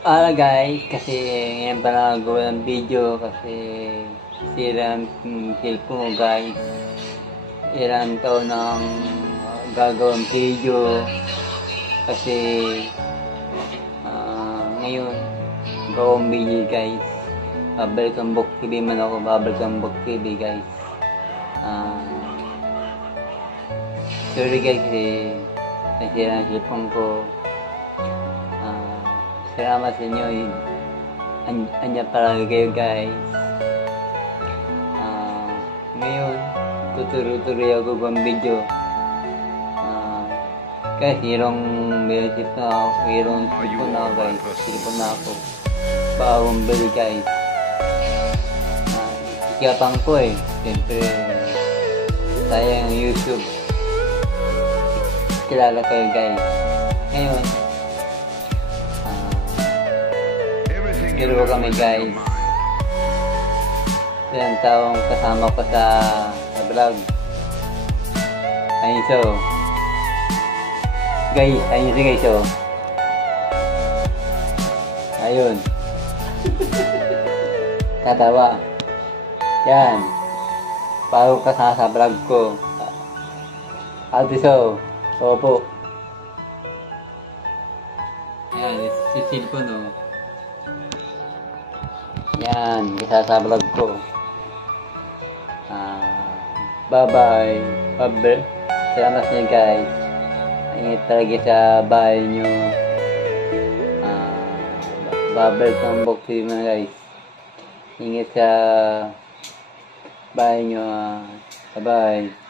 Guys, kasi ngayon pa nagawa ng video kasi sira ang cellphone ko guys. Ilang taon nang gagawang video kasi ngayon gawang video guys. Babalik ang Book TV man ako, babalik ang Book TV guys. Sorry guys kasi nasira ang cellphone ko. Salamat sa inyo. Anya palagi kayo guys. Ngayon, tutuloy ako ng video. Guys, mayroong cellphone na ako guys. Cellphone na ako. Bagong bili guys. Ikapang ko eh. Siyempre, sayang YouTube. Kilala kayo guys. Ngayon, pero kami guys. Ilang taong kasama ko sa vlog. Ayun so. Guys, ayun si guys oh. Ayun. Katawa. Yan. Bago kasama sa vlog ko. Altiso. Opo. Ayan, si cellphone oh. Yan, isa sa vlog ko. Bye-bye. Salamat niyo guys. Ingat talaga sa bahay nyo. Babalik ng Book TV na guys. Ingat sa bahay nyo. Bye-bye.